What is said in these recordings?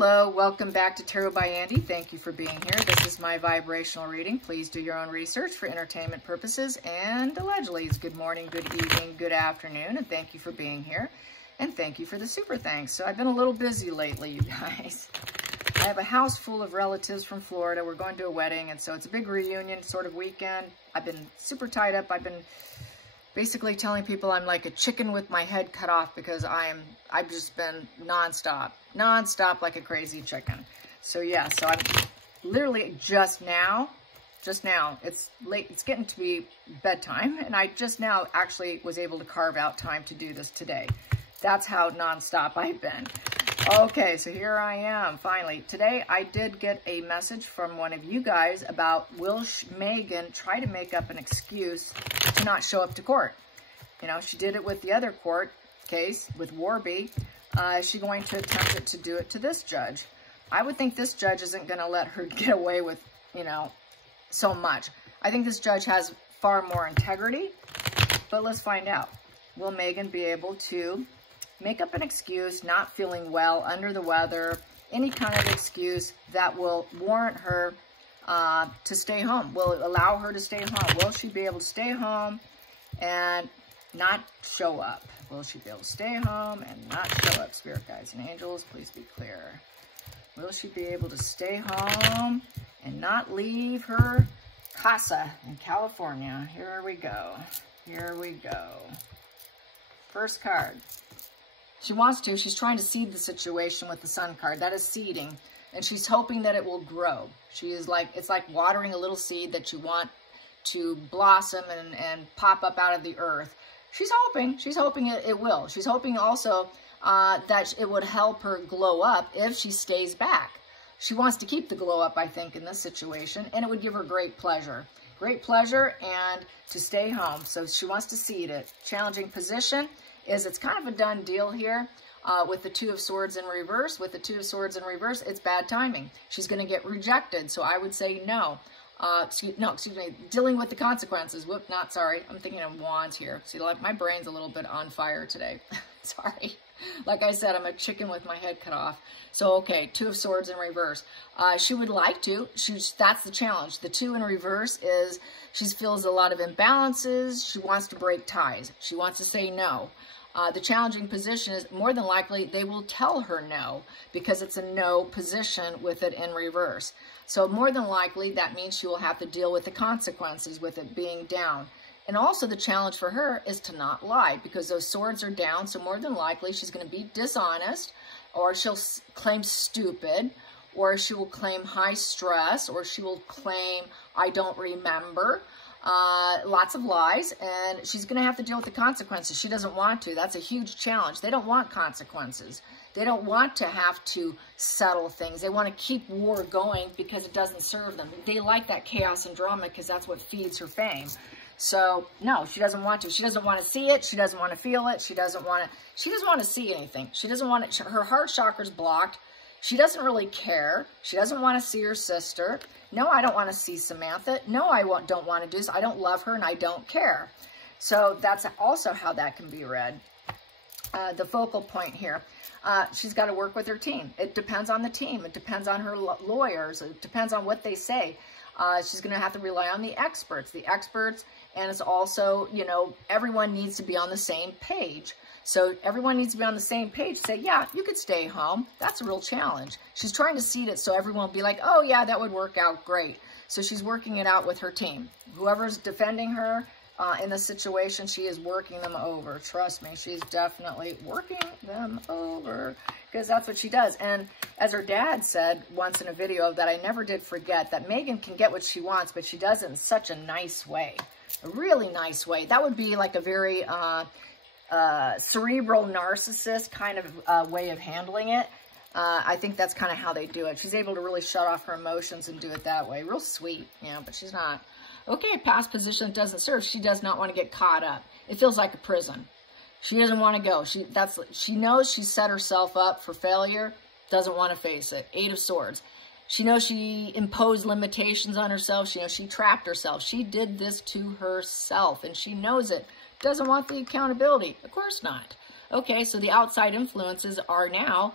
Hello, welcome back to Tarot by Andy. Thank you for being here. This is my vibrational reading. Please do your own research for entertainment purposes. And allegedly, it's good morning, good evening, good afternoon. And thank you for being here. And thank you for the super thanks. So I've been a little busy lately, you guys. I have a house full of relatives from Florida. We're going to a wedding. And so it's a big reunion sort of weekend. I've been super tied up. I've been basically telling people I'm like a chicken with my head cut off because I've just been nonstop like a crazy chicken. So yeah, so I'm literally just now, it's late, it's getting to be bedtime, and I just now actually was able to carve out time to do this today. That's how nonstop I've been. Okay, so here I am, finally. Today, I did get a message from one of you guys about will Meghan try to make up an excuse to not show up to court. You know, she did it with the other court case with Warby. Is she going to attempt to do it to this judge? I would think this judge isn't going to let her get away with, you know, so much. I think this judge has far more integrity, but let's find out. Will Meghan be able to make up an excuse, not feeling well, under the weather, any kind of excuse that will warrant her to stay home, will allow her to stay home? Will she be able to stay home and not show up? Will she be able to stay home and not show up? Spirit guides and angels, please be clear. Will she be able to stay home and not leave her casa in California? Here we go. Here we go. First card. She wants to. She's trying to seed the situation with the Sun card. That is seeding. And she's hoping that it will grow. She is like, it's like watering a little seed that you want to blossom and pop up out of the earth. She's hoping it will. She's hoping also that it would help her glow up if she stays back. She wants to keep the glow up, I think, in this situation, and it would give her great pleasure and to stay home. So she wants to seed it. Challenging position is it's kind of a done deal here with the Two of Swords in reverse. With the Two of Swords in reverse, it's bad timing. She's going to get rejected, so I would say no. Excuse me, dealing with the consequences. Whoop, not sorry. I'm thinking of wands here. See, like my brain's a little bit on fire today. Sorry. Like I said, I'm a chicken with my head cut off. So, okay, Two of Swords in reverse. She would like to. That's the challenge. The two in reverse is she feels a lot of imbalances. She wants to break ties. She wants to say no. The challenging position is more than likely they will tell her no because it's a no position with it in reverse. So more than likely that means she will have to deal with the consequences with it being down. And also the challenge for her is to not lie because those swords are down. So more than likely she's going to be dishonest, or she'll claim stupid, or she will claim high stress, or she will claim I don't remember. Lots of lies, and she's going to have to deal with the consequences. She doesn't want to. That's a huge challenge. They don't want consequences. They don't want to have to settle things. They want to keep war going because it doesn't serve them. They like that chaos and drama because that's what feeds her fame. So, no, she doesn't want to. She doesn't want to see it. She doesn't want to feel it. She doesn't want to see anything. She doesn't want it. Her heart chakra's blocked. She doesn't really care. She doesn't want to see her sister. No, I don't want to see Samantha. No, I don't want to do this. I don't love her and I don't care. So that's also how that can be read. The focal point here. She's got to work with her team. It depends on the team. It depends on her lawyers. It depends on what they say. She's going to have to rely on the experts. And it's also, you know, everyone needs to be on the same page. So everyone needs to be on the same page. Say, yeah, you could stay home. That's a real challenge. She's trying to seed it so everyone will be like, oh, yeah, that would work out great. So she's working it out with her team. Whoever's defending her in the situation, she is working them over. Trust me, she's definitely working them over because that's what she does. And as her dad said once in a video that I never did forget, that Meghan can get what she wants, but she does it in such a nice way, a really nice way. That would be like a very cerebral narcissist kind of way of handling it. I think that's kind of how they do it. She's able to really shut off her emotions and do it that way. Real sweet, you know, but she's not. Okay, past position that doesn't serve. She does not want to get caught up. It feels like a prison. She doesn't want to go. She knows she set herself up for failure, doesn't want to face it. Eight of Swords. She knows she imposed limitations on herself. She knows she trapped herself. She did this to herself, and she knows it. Doesn't want the accountability. Of course not. Okay, so the outside influences are now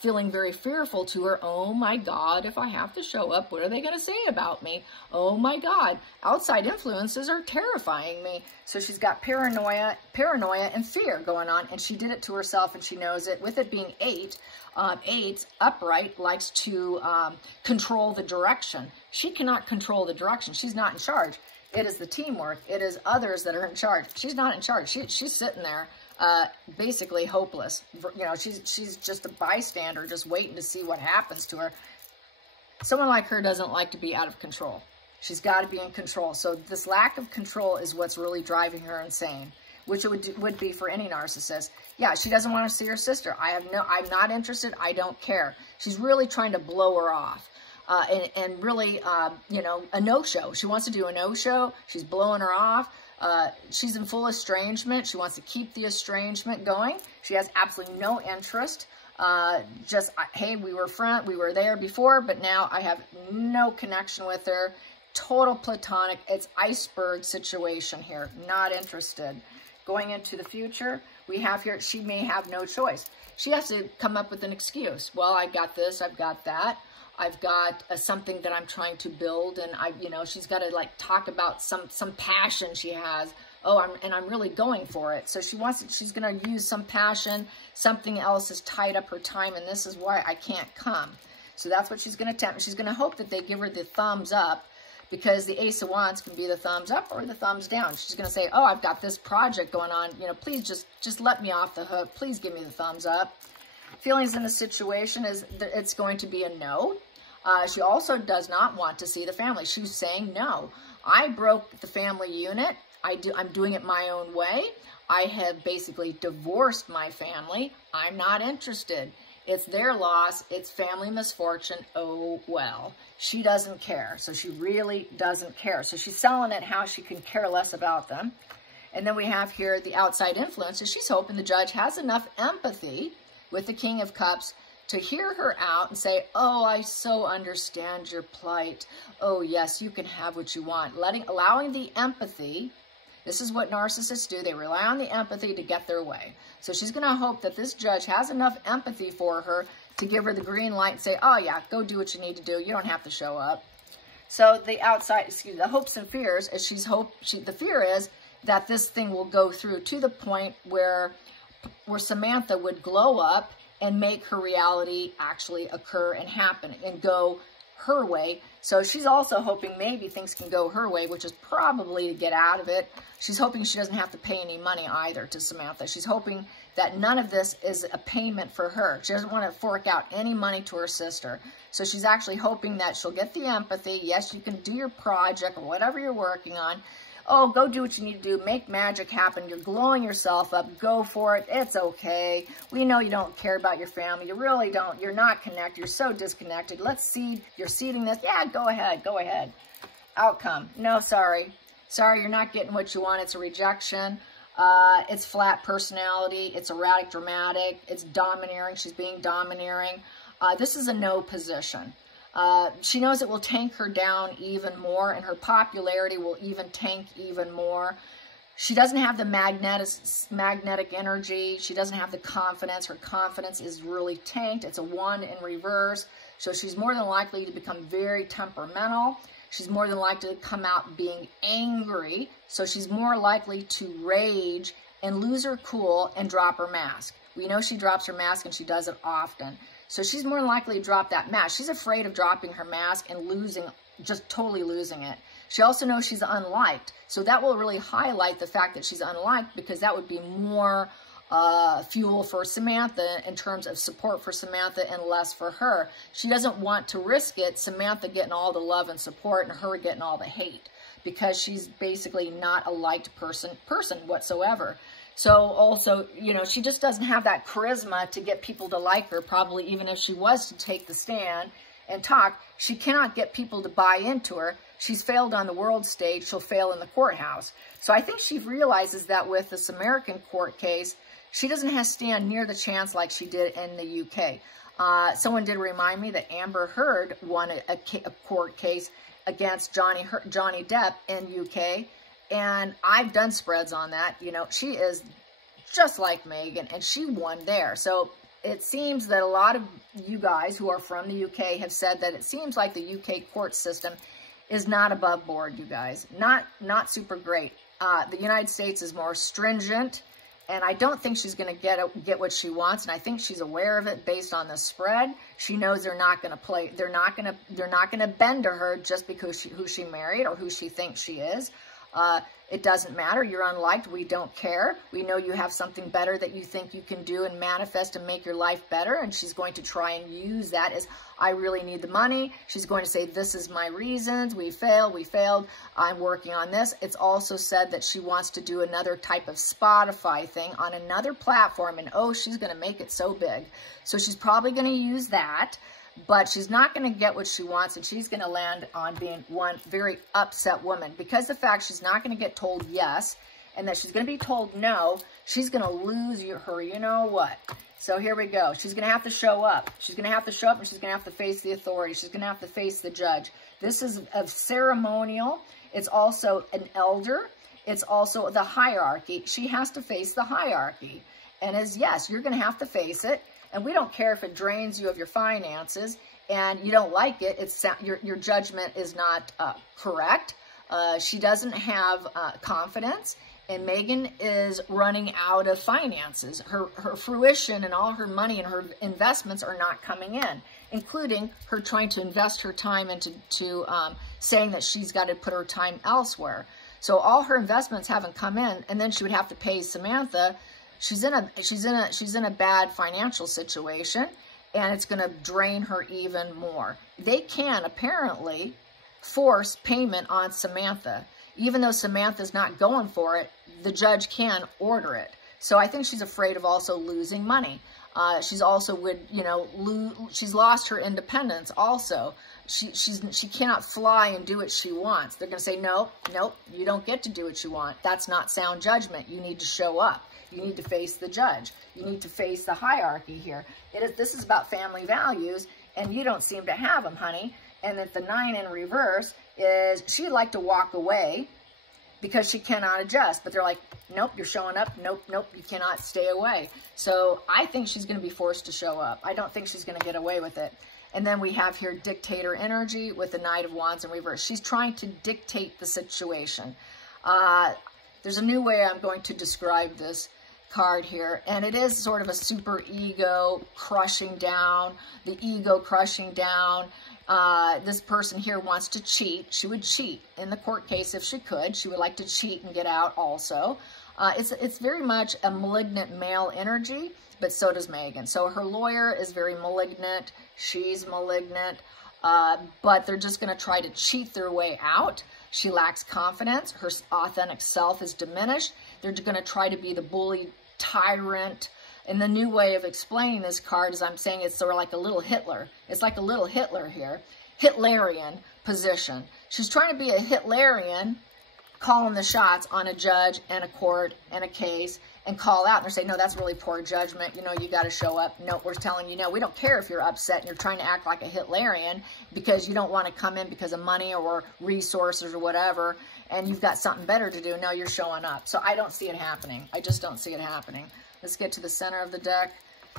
feeling very fearful to her. Oh my God, if I have to show up, what are they going to say about me? Oh my God, outside influences are terrifying me. So she's got paranoia and fear going on, and she did it to herself, and she knows it. With it being 8, 8 upright likes to control the direction. She cannot control the direction. She's not in charge. It is the teamwork. It is others that are in charge. She's not in charge. She's sitting there basically hopeless. You know, she's just a bystander, just waiting to see what happens to her. Someone like her doesn't like to be out of control. She's got to be in control. So this lack of control is what's really driving her insane, which it would be for any narcissist. Yeah, she doesn't want to see her sister. I'm not interested. I don't care. She's really trying to blow her off. And really, you know, a no-show. She wants to do a no-show. She's blowing her off. She's in full estrangement. She wants to keep the estrangement going. She has absolutely no interest. Just, hey, we were there before, but now I have no connection with her. Total platonic. It's iceberg situation here. Not interested. Going into the future, we have here, she may have no choice. She has to come up with an excuse. Well, I've got this, I've got that. I've got something that I'm trying to build, and you know, she's got to like talk about some passion she has. Oh, I'm really going for it. So she wants it. She's going to use some passion. Something else has tied up her time, and this is why I can't come. So that's what she's going to attempt. She's going to hope that they give her the thumbs up, because the Ace of Wands can be the thumbs up or the thumbs down. She's going to say, oh, I've got this project going on. You know, please just let me off the hook. Please give me the thumbs up. Feelings in the situation is that it's going to be a no. She also does not want to see the family. She's saying, no, I broke the family unit. I'm doing it my own way. I have basically divorced my family. I'm not interested. It's their loss. It's family misfortune. Oh, well. She doesn't care. So she really doesn't care. So she's selling it how she can care less about them. And then we have here the outside influences. She's hoping the judge has enough empathy with the King of Cups to hear her out and say, oh, I so understand your plight. Oh, yes, you can have what you want. Allowing the empathy. This is what narcissists do. They rely on the empathy to get their way. So she's going to hope that this judge has enough empathy for her to give her the green light and say, oh, yeah, go do what you need to do. You don't have to show up. So the the hopes and fears, is the fear is that this thing will go through to the point where Samantha would glow up and make her reality actually occur and happen and go her way. So she's also hoping maybe things can go her way, which is probably to get out of it. She's hoping she doesn't have to pay any money either to Samantha. She's hoping that none of this is a payment for her. She doesn't want to fork out any money to her sister. So she's actually hoping that she'll get the empathy. Yes, you can do your project or whatever you're working on. Oh, go do what you need to do. Make magic happen. You're glowing yourself up. Go for it. It's okay. We know you don't care about your family. You really don't. You're not connected. You're so disconnected. Let's seed. You're seeding this. Yeah, go ahead. Go ahead. Outcome. No, sorry. Sorry, you're not getting what you want. It's a rejection. It's flat personality. It's erratic, dramatic. It's domineering. She's being domineering. This is a no position. She knows it will tank her down even more, and her popularity will even tank even more. She doesn't have the magnetic energy. She doesn't have the confidence. Her confidence is really tanked. It's a 1 in reverse. So she's more than likely to become very temperamental. She's more than likely to come out being angry. So she's more likely to rage and lose her cool and drop her mask. We know she drops her mask, and she does it often. So she's more than likely to drop that mask. She's afraid of dropping her mask and just totally losing it. She also knows she's unliked. So that will really highlight the fact that she's unliked, because that would be more fuel for Samantha in terms of support for Samantha and less for her. She doesn't want to risk it, Samantha getting all the love and support and her getting all the hate, because she's basically not a liked person whatsoever. So also, you know, she just doesn't have that charisma to get people to like her. Probably even if she was to take the stand and talk, she cannot get people to buy into her. She's failed on the world stage. She'll fail in the courthouse. So I think she realizes that with this American court case, she doesn't have to stand near the chance like she did in the UK. Someone did remind me that Amber Heard won a court case against Johnny Depp in UK. And I've done spreads on that. You know, she is just like Meghan, and she won there. So it seems that a lot of you guys who are from the UK have said that it seems like the UK court system is not above board, you guys. Not super great. The United States is more stringent, and I don't think she's going to get what she wants, and I think she's aware of it based on the spread. She knows they're not going to play. They're not going to bend to her just because who she married or who she thinks she is. It doesn't matter. You're unliked. We don't care. We know you have something better that you think you can do and manifest and make your life better. And she's going to try and use that as, I really need the money. She's going to say, this is my reasons. We failed. I'm working on this. It's also said that she wants to do another type of Spotify thing on another platform. And oh, she's going to make it so big. So she's probably going to use that. But she's not going to get what she wants, and she's going to land on being one very upset woman. Because the fact she's not going to get told yes, and that she's going to be told no, she's going to lose her you know what. So here we go. She's going to have to show up. She's going to have to show up, and she's going to have to face the authority. She's going to have to face the judge. This is a ceremonial. It's also an elder. It's also the hierarchy. She has to face the hierarchy. And yes, you're going to have to face it. And we don't care if it drains you of your finances and you don't like it. It's your judgment is not correct. She doesn't have confidence, and Meghan is running out of finances. Her fruition and all her money and her investments are not coming in, including her trying to invest her time into saying that she's got to put her time elsewhere. So all her investments haven't come in, and then she would have to pay Samantha. She's in a bad financial situation, and it's going to drain her even more. They can apparently force payment on Samantha. Even though Samantha's not going for it, the judge can order it. So I think she's afraid of also losing money. She's also she's lost her independence also. She cannot fly and do what she wants. They're going to say, nope, you don't get to do what you want. That's not sound judgment. You need to show up. You need to face the judge. You need to face the hierarchy here. This is about family values, and you don't seem to have them, honey. And that the 9 in reverse is she'd like to walk away because she cannot adjust. But they're like, nope, you're showing up. Nope, you cannot stay away. So I think she's going to be forced to show up. I don't think she's going to get away with it. And then we have here dictator energy with the Knight of Wands in reverse. She's trying to dictate the situation. There's a new way I'm going to describe this card here, and it is sort of a super ego crushing down, the ego crushing down. This person here wants to cheat. She would cheat in the court case if she could. She would like to cheat and get out also. It's very much a malignant male energy, but so does Meghan. So her lawyer is very malignant. She's malignant, but they're just going to try to cheat their way out. She lacks confidence. Her authentic self is diminished. They're going to try to be the bully tyrant. And the new way of explaining this card is I'm saying it's sort of like a little Hitler. It's like a little Hitler here. Hitlerian position. She's trying to be a Hitlerian, calling the shots on a judge and a court and a case, and call out and they're saying, no, that's really poor judgment. You got to show up. No, we're telling you, no, we don't care if you're upset and you're trying to act like a Hitlerian because you don't want to come in because of money or resources or whatever, and you've got something better to do. No, you're showing up. So I don't see it happening. I just don't see it happening. Let's get to the center of the deck.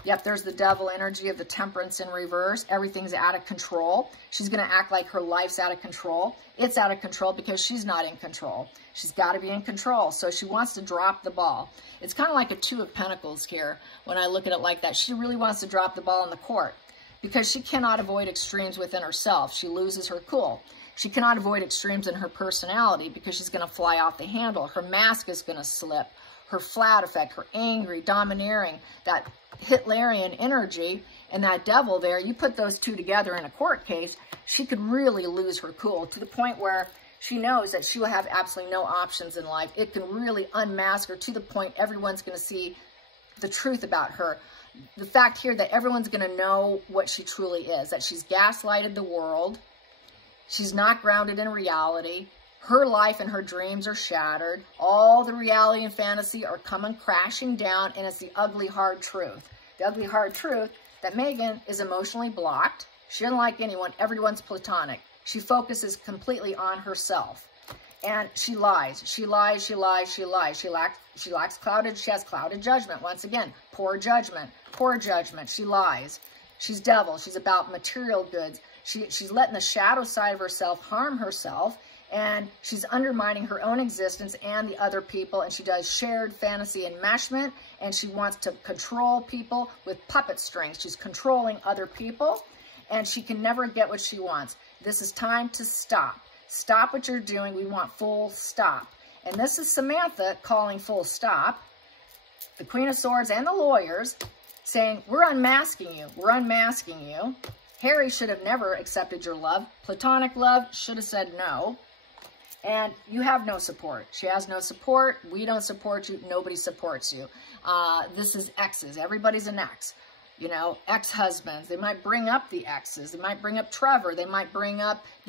Yep, there's the devil energy of the temperance in reverse. Everything's out of control. She's going to act like her life's out of control. It's out of control because she's not in control. She's got to be in control. So she wants to drop the ball. It's kind of like a 2 of Pentacles here when I look at it like that. She really wants to drop the ball in the court because she cannot avoid extremes within herself. She loses her cool. She cannot avoid extremes in her personality because she's going to fly off the handle. Her mask is going to slip. Her flat effect, her angry, domineering, that Hitlerian energy and that devil there, you put those two together in a court case, she could really lose her cool to the point where she knows that she will have absolutely no options in life. It can really unmask her to the point everyone's going to see the truth about her. The fact here that everyone's going to know what she truly is, that she's gaslighted the world, she's not grounded in reality, her life and her dreams are shattered, all the reality and fantasy are coming crashing down, and it's the ugly, hard truth. The ugly, hard truth that Meghan is emotionally blocked. She doesn't like anyone. Everyone's platonic. She focuses completely on herself. And she lies. She lies, she lies, she lies. She has clouded judgment. Once again, poor judgment, poor judgment. She lies. She's devil. She's about material goods. She's letting the shadow side of herself harm herself, and she's undermining her own existence and the other people, and she does shared fantasy enmeshment, and she wants to control people with puppet strings. She's controlling other people, and she can never get what she wants. This is time to stop. Stop what you're doing. We want full stop. And this is Samantha calling full stop. The Queen of Swords and the lawyers saying, we're unmasking you. We're unmasking you. Harry should have never accepted your love. Platonic love should have said no. And you have no support. She has no support. We don't support you. Nobody supports you. This is exes. Everybody's an ex. You know, ex-husbands. They might bring up the exes. They might bring up Trevor. They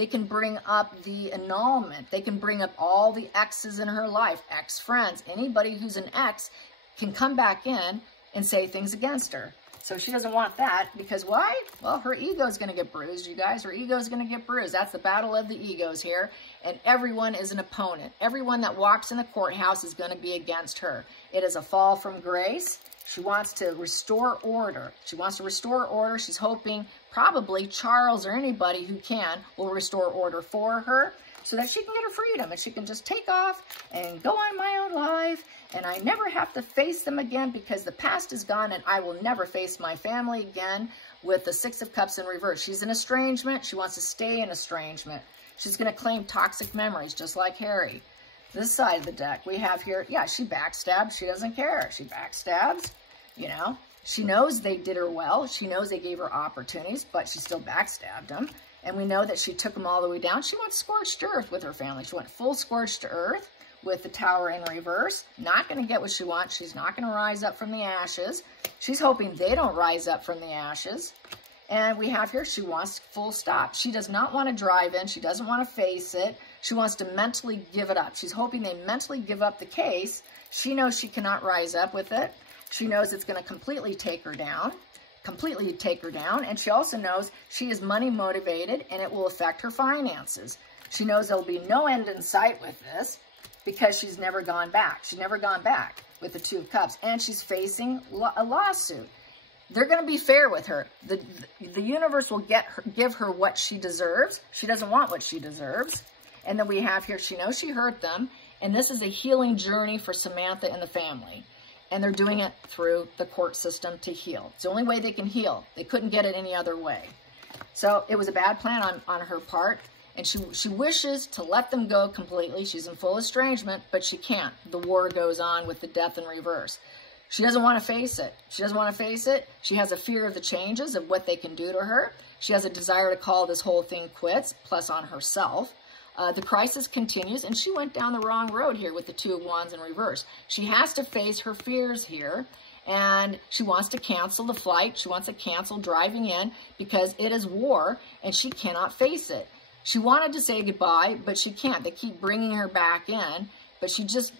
can bring up the annulment. They can bring up all the exes in her life. Ex-friends. Anybody who's an ex can come back in and say things against her. So she doesn't want that, because why? Well, her ego is going to get bruised, you guys. Her ego is going to get bruised. That's the battle of the egos here. And everyone is an opponent. Everyone that walks in the courthouse is going to be against her. It is a fall from grace. She wants to restore order. She wants to restore order. She's hoping probably Charles or anybody who can will restore order for her, so that she can get her freedom and she can just take off and go on my own life, and I never have to face them again, because the past is gone and I will never face my family again, with the Six of Cups in reverse. She's in estrangement. She wants to stay in estrangement. She's going to claim toxic memories, just like Harry. This side of the deck we have here, yeah, she backstabs. She doesn't care. She backstabs, you know. She knows they did her well. She knows they gave her opportunities, but she still backstabbed them. And we know that she took them all the way down. She went scorched earth with her family. She went full scorched earth with the Tower in reverse. Not going to get what she wants. She's not going to rise up from the ashes. She's hoping they don't rise up from the ashes. And we have here, she wants full stop. She does not want to drive in. She doesn't want to face it. She wants to mentally give it up. She's hoping they mentally give up the case. She knows she cannot rise up with it. She knows it's going to completely take her down. And she also knows she is money motivated, and it will affect her finances. She knows there'll be no end in sight with this, because she's never gone back. She's never gone back with the Two of Cups, and she's facing a lawsuit. They're going to be fair with her. The universe will give her what she deserves. She doesn't want what she deserves. And then we have here, she knows she hurt them, and this is a healing journey for Samantha and the family. And they're doing it through the court system to heal. It's the only way they can heal. They couldn't get it any other way. So it was a bad plan on her part. And she wishes to let them go completely. She's in full estrangement, but she can't. The war goes on with the death in reverse. She doesn't want to face it. She doesn't want to face it. She has a fear of the changes, of what they can do to her. She has a desire to call this whole thing quits, plus on herself. The crisis continues, and she went down the wrong road here with the Two of Wands in reverse. She has to face her fears here, and she wants to cancel the flight. She wants to cancel driving in, because it is war, and she cannot face it. She wanted to say goodbye, but she can't. They keep bringing her back in, but she just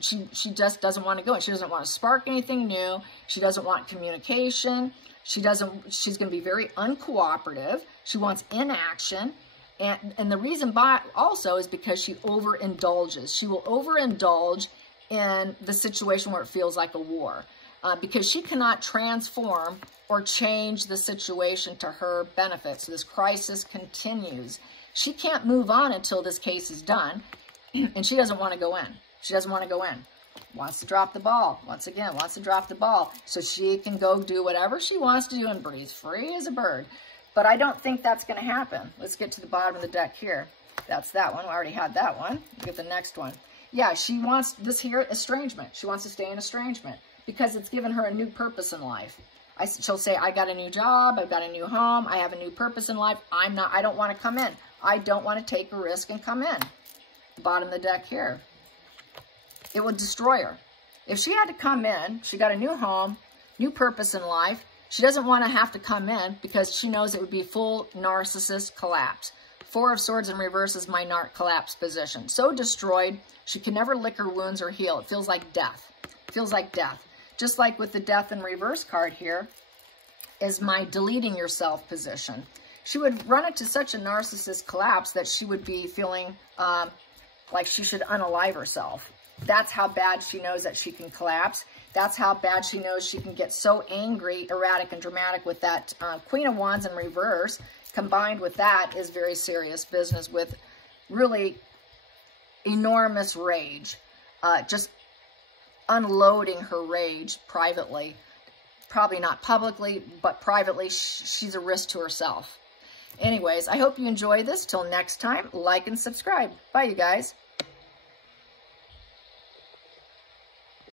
doesn't want to go in. She doesn't want to spark anything new. She doesn't want communication. She's going to be very uncooperative. She wants inaction. And the reason also is because she overindulges. She will overindulge in the situation where it feels like a war, because she cannot transform or change the situation to her benefit. So this crisis continues. She can't move on until this case is done, and she doesn't want to go in. She doesn't want to go in. Wants to drop the ball. Once again, wants to drop the ball so she can go do whatever she wants to do and breathe free as a bird. But I don't think that's going to happen. Let's get to the bottom of the deck here. That's that one. We already had that one. Look at the next one. Yeah, she wants this here, estrangement. She wants to stay in estrangement because it's given her a new purpose in life. She'll say, I got a new job. I've got a new home. I have a new purpose in life. I don't want to come in. I don't want to take a risk and come in. The bottom of the deck here. It would destroy her. If she had to come in, she got a new home, new purpose in life. She doesn't want to have to come in because she knows it would be full narcissist collapse. Four of Swords in reverse is my narc collapse position. So destroyed, she can never lick her wounds or heal. It feels like death. It feels like death. Just like with the death in reverse card here is my deleting yourself position. She would run into such a narcissist collapse that she would be feeling like she should unalive herself. That's how bad she knows that she can collapse. That's how bad she knows she can get so angry, erratic, and dramatic with that Queen of Wands in reverse. Combined with that is very serious business with really enormous rage. Just unloading her rage privately. Probably not publicly, but privately, she's a risk to herself. Anyways, I hope you enjoy this. Till next time, like and subscribe. Bye, you guys.